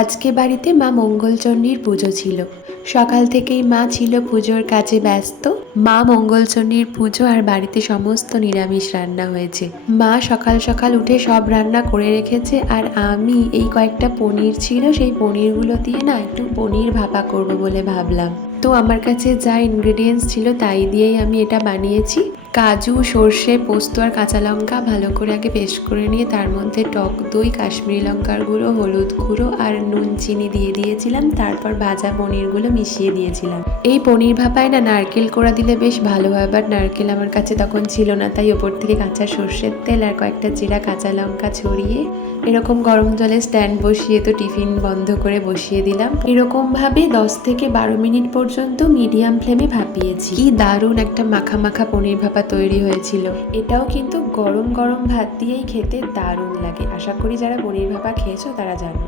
আজকে বাড়িতে মা মঙ্গলচণ্ডীর পুজো ছিল। সকাল থেকেই মা ছিল পুজোর কাজে ব্যস্ত। মা মঙ্গলচণ্ডীর পুজো আর বাড়িতে সমস্ত নিরামিষ রান্না হয়েছে। মা সকাল সকাল উঠে সব রান্না করে রেখেছে, আর আমি এই কয়েকটা পনির ছিল, সেই পনিরগুলো দিয়ে না একটু পনির ভাপা করব বলে ভাবলাম। তো আমার কাছে যা ইনগ্রেডিয়েন্টস ছিল তাই দিয়েই আমি এটা বানিয়েছি। কাজু, সর্ষে, পোস্ত আর কাঁচা লঙ্কা ভালো করে আগে পেস্ট করে নিয়ে তার মধ্যে টক দই, কাশ্মীরি লঙ্কার গুঁড়ো, হলুদ গুঁড়ো আর নুন চিনি দিয়ে দিয়েছিলাম। তারপর ভাজা পনিরগুলো মিশিয়ে দিয়েছিলাম। এই পনির ভাপায় না নারকেল কোড়া দিলে বেশ ভালো হয়, বাট নারকেল আমার কাছে তখন ছিল না, তাই ওপর থেকে কাঁচা সর্ষের তেল আর কয়েকটা জিরা, কাঁচা লঙ্কা ছড়িয়ে এরকম গরম জলে স্ট্যান্ড বসিয়ে তো টিফিন বন্ধ করে বসিয়ে দিলাম। এরকম ভাবে 10 থেকে 12 মিনিট পর্যন্ত মিডিয়াম ফ্লেমে ভাপিয়েছি। কি দারুণ একটা মাখা মাখা পনির ভাপা তৈরি হয়েছিল। এটাও কিন্তু গরম গরম ভাত দিয়েই খেতে দারুণ লাগে। আশা করি যারা পনির ভাপা খেয়েছো তারা জানো।